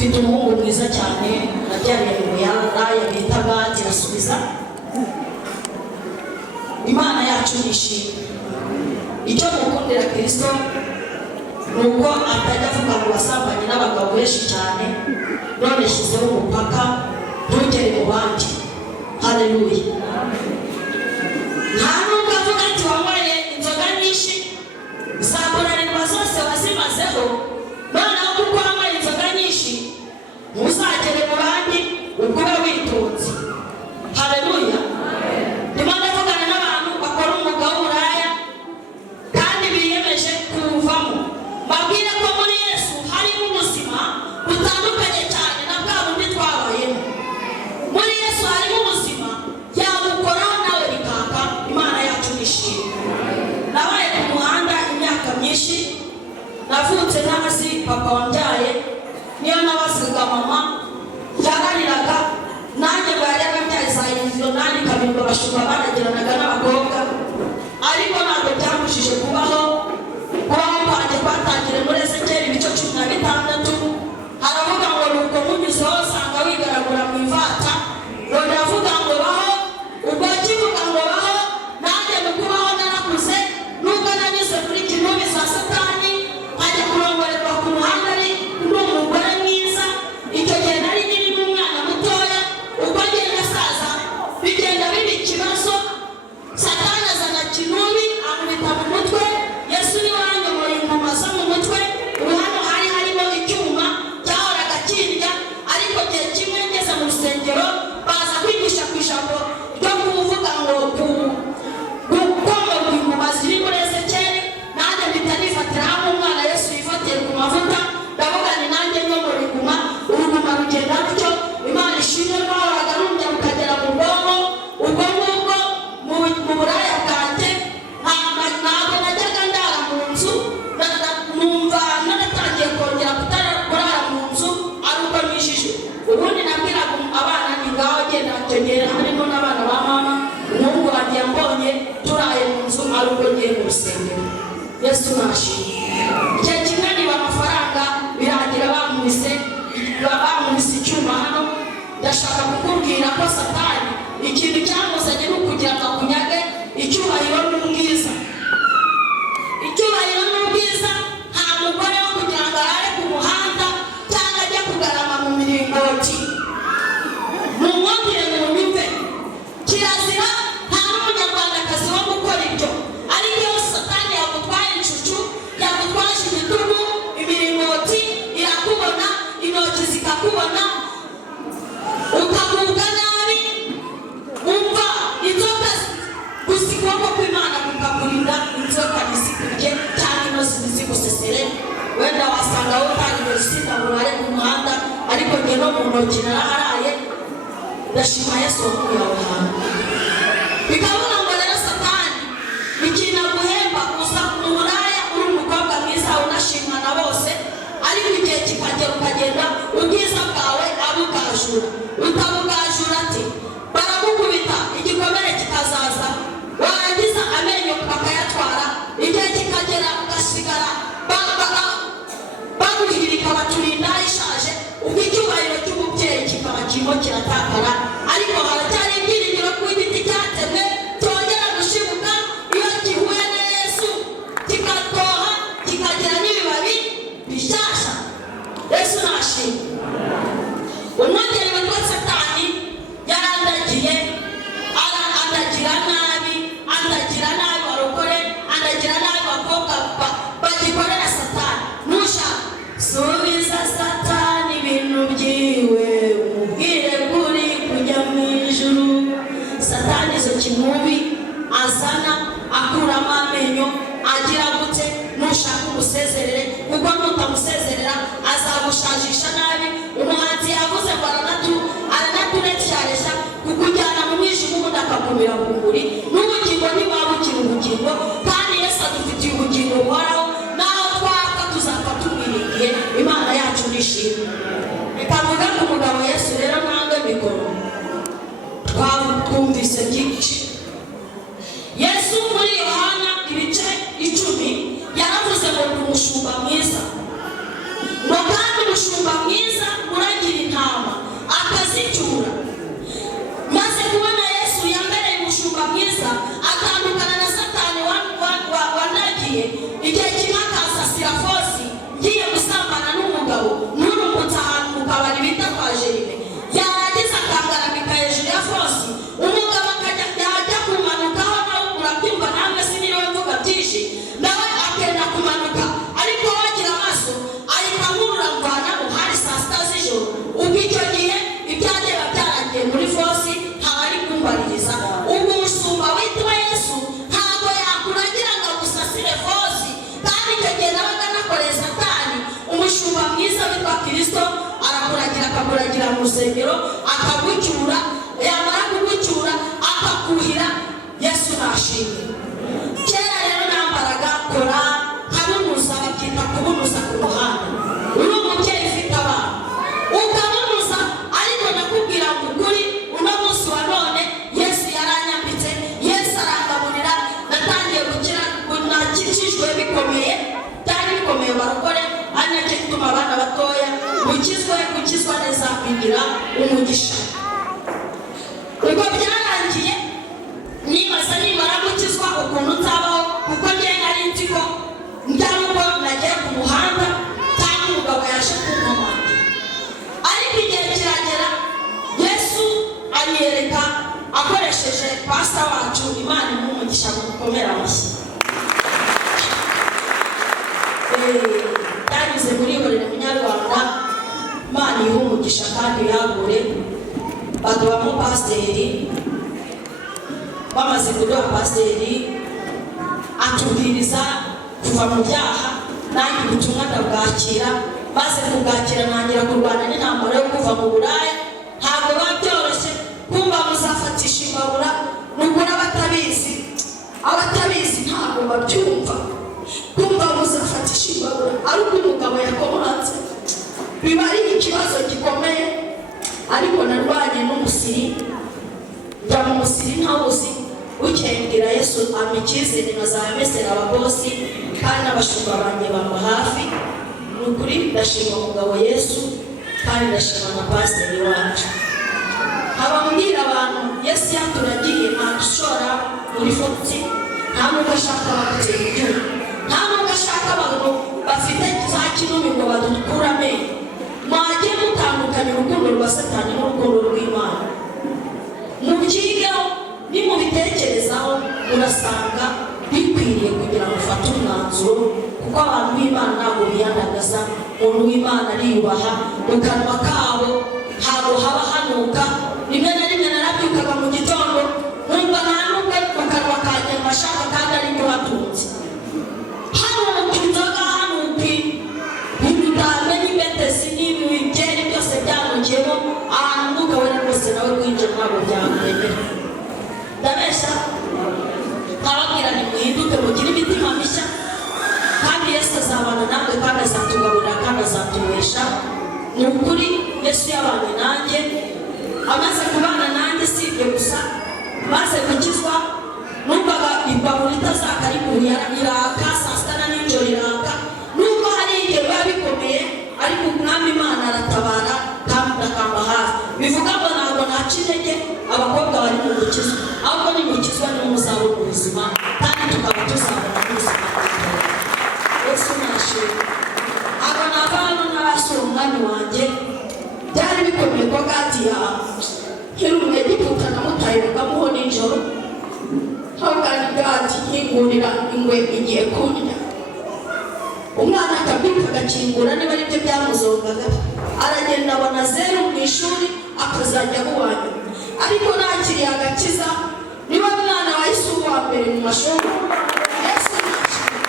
mfite umuhungu mwiza cyane nabyariye mu Yaya bitaga Kirasubiza. Imana yacu nishimye. Icyo mukundira Kristo nuko atajya avuga ngo wasambanye n'abagabo benshi cyane none shyizeho umupaka ntugere mu bandi. Haleluya. Nta nubwo avuga ati wanyweye inzoga nyinshi zakunanirwa zose wazimazeho, noneho kuko wanyweye inzoga nyinshi ntuzagere mu bandi ubwo ube witonze. Haleluya. Ndimo ndavugana n'abantu bakora umwuga w'uburaya kandi biyemeje kuwuvamo. Babwire ko muri Yesu harimo ubuzima butandukanye cyane na bwa bundi twabayemo. Muri Yesu harimo ubuzima yabukoraho nawe bikaka. Imana yacu nishimye. Nabaye ku muhanda imyaka myinshi, navutse ntazi papa wambyaye, niyo nabasiga mama yarariraga, nanjye bajyaga mbyaye saa yinjiro nanjye kabirwa bashumba banagiranaga n'abakobwa, ariko ntabwo byamujije kubaho kwanjye kwatangire muri Ezekiel ibice 16. Haravuga ngo nuko munyuzeho usanga wigaragura mu ivata, none avuga ngo baho, ubwo akivuga ngo baho nanjye mu kubaho narakuze, nubwo nanyuze kuri kinubi za Satani nkajya kurongorerwa ku muhanda ari n'umugore mwiza. Icyo gihe nari nyiri n'umwana mutoya, ubwo ngenda saza bigenda biba ikibazo. Satani azana kinubi amubita mu mutwe. Yesu ni wanyomoye ingoma zo mu mutwe. Uruhano hari harimo icyuma cyahoraga kirya, ariko gihe kimwe ngeze mu rusengero baza kwigisha ku ijambo ryo kuvuga ngo gukomora ingoma ziri muri Ezekiel, nanjye mpita nifatira hamwe umwana Yesu yifatiye ku mavuta, ndavuga ni nanjye nyomora ingoma. Uruguma rugenda rutyo. Imana ishimwe rwahoraga rujya rukagera mu bwonko. Ubwo ngubwo mu buraya bwanjye ntabwo najyaga ndara mu nzu, numva naratangiye kongera kurara mu nzu ari uko nijije. Ubundi nabwiraga abana ni ngaho genda tugera, harimo n'abana ba mama. Umuhungu wanjye yambonye turaye mu nzu ari uko ngiye mu rusengero. Yesu nashimye. Igihe kimwe niba amafaranga birangira bankubise icyuma hano. Ndashaka kukubwira ko Satani ikintu cyamuzanye ni ukugira ngo akunyage icyubahiro n'ubwiza. Icyubahiro n'ubwiza. Nta mugore wo kugira ngo arare ku muhanda cyangwa ajye kugarama mu miringoti. Mumwumvire mu nyumve. Kirazira. Nta n'umunyarwandakazi wo gukora ibyo. Ariko iyo Satani yagutwaye inshucu, yagutwaje igitugu, imiringoti irakubona, intoki zikakubona, ukagubwa nabi. Umva inzoka gusa ukuboko kw'Imana kukakurinda inzoka ntizikuge cyangwa inoze ntizigusesere. Wenda wasanga wowe utangiye gusinda ngo urare ku muhanda, ariko njye no mu ntoki naraharaye. Ndashima Yesu wakuye aho hantu. Bikavuga ngo rero Satani ikintu aguhemba uza mu buraya uri umukobwa mwiza unashimwa na bose, ariko igihe kikagera ukagenda ubwiza bwawe abugajura. Utabugajura ati baramukubita igikomere kikazaza, warangiza amenyo bakayatwara. Igihe kikagera ugasigara baguhirika baturinda ishaje, ubwo icyubahiro cy'umubyeyi kikaba kirimo kiratakara. Ariko haracyari ibyiringiro ku igiti cyatemwe cyongera gushibuka iyo gihuye na Yesu, kikatoha kikagira n'ibibabi bishyashya. Yesu nashimye. Umwongeri witwa Satani yarandagiye, andagira nabi barokore, andagira nabi bakobwa bagikorera Satani. Nushaka subiza Satani ibintu byiwe, umubwire kuri kujya mu ijuru. Satani izo kimubi azana akuramo amenyo agira gute, nushaka umusezerere, kuko nutamusezerera azagushajisha nabi. Umuhanzi yavuze ngo aranatureshya kukujyana mu mwijima ubundi akakumira ku nguri. N'ubugingo ntibwabukira ubugingo, kandi Yesu adufitiye ubugingo buhoraho, naho twapfa tuzapfa tumwiringiye. Imana yacu nishimye. Reka mvuge ku mugabo Yesu rero ntange mikoro. Twumvise byinshi. Yesu muri Yohana ibice 10 yaravuze ngo umushumba mwiza. Ngo kandi umushumba mwiza mwiza atandukana na Satani wanagiye igihe kimwe akasasira Fosi ngiye gusambana n'umugabo n'urumutse ahantu mu kabari bita kwa Jerime. Yarangiza akangarabika hejuru ya Fosi, umugabo yajya kumanukaho nawe urabyumva namwe siniriwe mvuga byinshi, nawe akenda kumanuka ariko wagira amaso ahita nkurura mvana hari saa sita z'ijoro. Ubwo icyo gihe ibyagera byaragiye muri Fosi ntawari kumbaririza. Ubwo umushumba witwa Yesu ntabwo yakuragira ngo agusasire Fosi, kandi icyo gihe nabaga nakoreye Satani. Umushumba mwiza witwa Kristo arakuragira, akakuragira mu rusengero, akagucyura, yamara kugucyura akakuhira. Yesu nashimwe. Kera rero nambaraga kora nkabunuza, babyita kubunuza ku muhanda. Uri umubyeyi ufite abana ukabunuza, ariko nakubwira ngo ukuri uno munsi wa none Yesu yaranyambitse, Yesu arangaburira, natangiye gukira, nakijijwe bikomeye, byari bikomeye barokore, ari nacyo gituma abana batoya gukizwa neza bigira umugisha. Ubwo byarangiye nibaza nimara gukizwa ukuntu nzabaho, kuko njye nari nzi ko ndaruko nagiye ku muhanda cyangwa umugabo yaje kunkomanga. Ariko igihe kiragera Yesu anyereka akoresheje pastor wacu, Imana imumugisha mu gukomera amashyi. Yanyuze muri Burere Munyarwanda, Imana ihumugisha kandi yagure, baduhamo pasiteri. Bamaze kuduha pasiteri atubwiriza kuva mu byaha, nanjye ubutumwa ndabwakira. Maze kubwakira ntangira kurwana n'intambara yo kuva mu buraya. Ntabwo biba byoroshye kumva muzafatisha imbabura, nubwo abatabizi ntabwo babyumva. Kumva muzafatisha imbabura ariko umugabo yakomanze, biba ari ikibazo gikomeye. Ariko narwanye n'umusiri, njya mu musiri ntawuzi. Ukembwira Yesu amikizere nkazabamesera ababosi kandi n'abashumba banjye bamba hafi. Nukuri ndashima umugabo Yesu kandi ndashima na pasiteri wacu. Abambwira abantu Yesu yaturagiye ntadushora muri Fosi, nta nubwo ashaka abagutera igihugu, nta nubwo ashaka abantu bafite za kinumi ngo badukura amenyo. Mwagiye mutandukanya urukundo rwa Satani n'urukundo rw'Imana. Mubyigeho, nimubitekerezaho urasanga bikwiriye kugira ngo ufate umwanzuro, kuko abantu b'Imana ntabwo biyandagaza. Umuntu w'Imana ariyubaha, mu kanwa kabo ntabwo haba hanuka. Rimwe na rimwe narabyukaga mu gitondo nkumva nta nubwo mu kanwa kanjye mbashaka, kandi ariko hatunze hanuka inzoga, hanuka ibitame n'imbetesi n'ibyeri byose byanukiyemo. Ahantu Mwuka Wera rwose nawe kwinjira ntabwo byamuregera. Ndabeshya nkababwira nimuhinduke mugire imitima mishya, kandi Yesu azabana namwe kandi azatugaburira kandi azatubesha. Ni ukuri Yesu yabanye nanjye, amaze kubana nanjye si ibyo gusa, maze gukizwa numvaga imbabura itazaka rikuye iraka, saa sita na nijoro iraka. Nubwo hari igihe biba bikomeye, ariko Umwami Imana aratabara kandi akamba hafi. Bivuga ngo ntabwo naca intege abakobwa bari mu gukizwa, ahubwo ni gukizwa ni muzabona ubuzima, kandi tukaba tuzabona ubuzima. Yesu nashimwe. Abo n'abantu n'abasura umwami wanjye byari bikomeye ko Gadiya nkiri Umunyegiputa namutahiragamuho nijoro. Habwari Gadi nkingurira ingwe igiye kurya, umwana akabika agakingura, niba aribyo byamuzongaga. Aragenda abona 0 mu ishuri akazajya abuwanya, ariko nakiriye agakiza niba mwana wa Yesu wa mbere mu mashuri. Yesu nashimwe.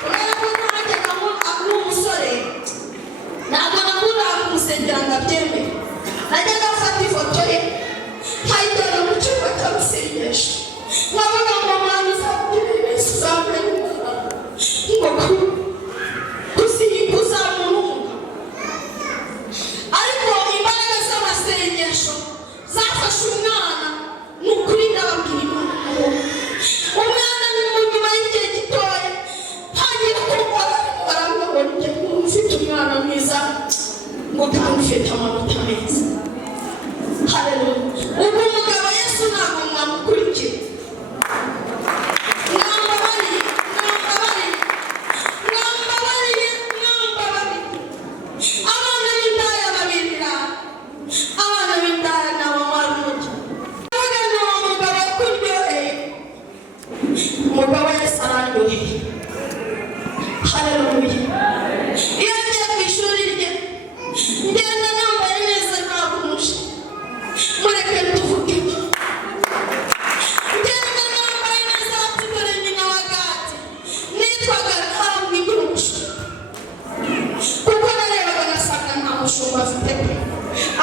Kubera ko najyaga ari umusore ntabwo nakundaga kumusengera ngo abyemere. Najyaga afata ifoto ye nkayitera mu cyumba cy'amasengesho, nkavuga ngo mwana uzabwire Yesu uzamenya ngo kuzamuhunga. Ariko imbaraga z'amasengesho zafashe umwana. Ni ukuri ndababwira Imana, umwana ni mu nyuma y'igihe gitoya ntangira kumubona, arambabona njye mufite umwana mwiza ngo kandi ufite amanota meza. Haleluya. Ubwo umugabo Yesu ntabwo mwamukurikira,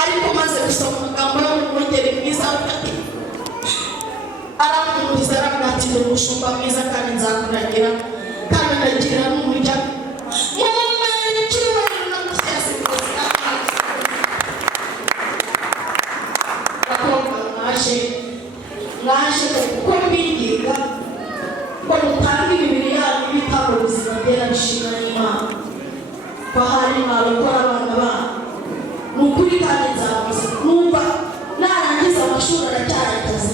ariko maze gusoma amagambo yo mu mwungeri mwiza aramuhumuriza aramwatira umushumba mwiza kandi nzakuragira kandi ndagira n'umujya mwaje kuko mbigiga ko mutanga imibiri yanyu bitanga ubuzima bwera bishimwa n'Imana ko hari mwabikora abana banyu ni ukuri kandi nzamuze numva narangiza amashuri aracyari akazi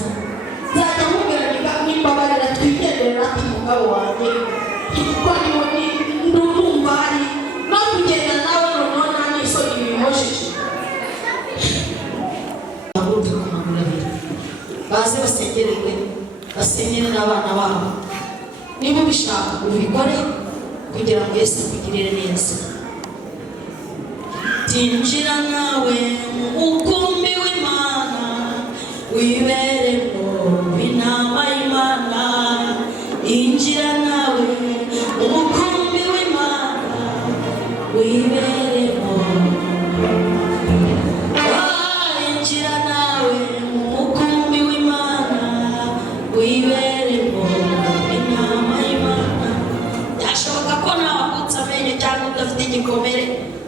nzajya mubwira nimbabarira twigendere natwe umugabo wanjye kuko ndumva hari no kugenda nawe noneho nta n'isoni bimujije baze basengererwe basengere n'abana babo niba ubishaka ubikore kugira ngo Yesu akugirire neza. Tinjira nawe mu mukumbi w'Imana wiberemo inama y'Imana. Injira nawe mu mukumbi w'Imana wiberemo. Injira nawe mu mukumbi w'Imana wiberemo inama y'Imana. Byashoboka ko nawe wakutse amenyo cyangwa udafite igikomere,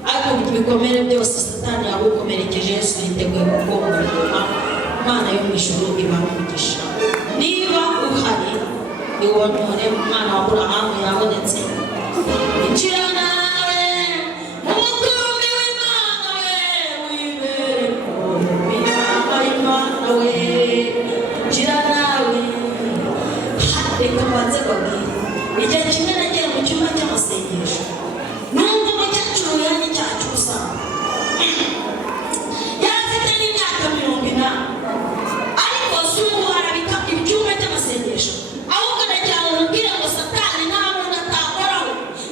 ariko ibikomere byose Satani yagukomerekeje Yesu yiteguye kukomora. Imana yo mu ijuru ibaha umugisha. Niba uhari niwonyore umwana wa Aburahamu yabonetse. Injira nawe mu mukumbi w'Imana wiberemo inama y'Imana we. Injira nawe. Reka mbanze babwire igihe kimwe nagiye mu cyumba cy'amasengesho numva umukecuru yanjye cyacu usanga yarafite n'imyaka 40, ariko si ubu harabika icyumba cy'amasengesho ahubwo nagira ngo mubwire ngo Satani nta muntu atakoraho,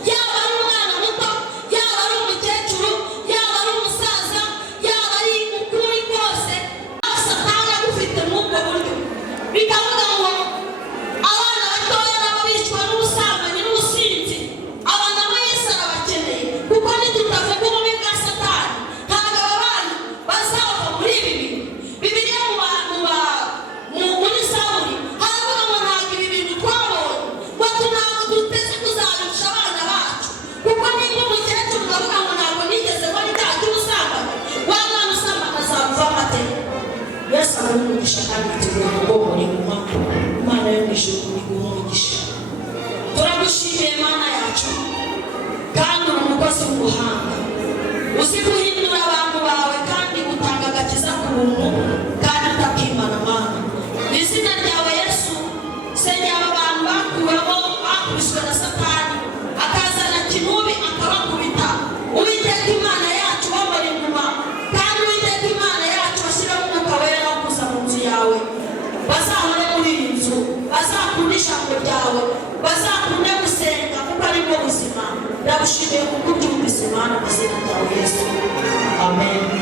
yaba ari umwana muto, yaba ari umukecuru, yaba ari umusaza, yaba ari ukuri kose, Satani agufite n'ubwo buryo. Bikavuga ngo abana batoya nabo bicwa n'ubusambanyi n'ubusinzi, aba nabo Yesu arabakeneye kuko nitutavuga ububi bwa Satani ntabwo aba bana bazava muri ibi bintu. Bibiliya muri Zaburi haravuga ngo ntabwo ibi bintu twabonye ngo ntabwo duteze kuzabisha abana bacu, kuko nimba umukecuru bavuga ngo ntabwo nigeze mbona icyaha cy'ubusambanyi, wa mwana usambana azava amateka. Yesu amuha umugisha kandi yiteguye kuguhora inyuma. Imana yo mu ijuru iguha umugisha. Turagushimiye Mana yacu kandi uri umukozi w'ubuhanga, uzi guhindura abantu bawe kandi utanga agakiza ku buntu kandi utakimana. Mana mu izina ryawe Yesu senya aba bantu bakuwemo bakubiswe na Satani akazana kinubi akabakubita. Uwiteka Imana yacu bamara inyuma kandi Uwiteka Imana yacu bashyiraho umwuka wera wo kuza mu nzu yawe, bazahore muri iyi nzu, bazakunde ijambo ryawe, bazakunde gusenga kuko ari bwo buzima. Ndagushimiye kuko ubyumvise Mana mu izina ryawe Yesu, amen.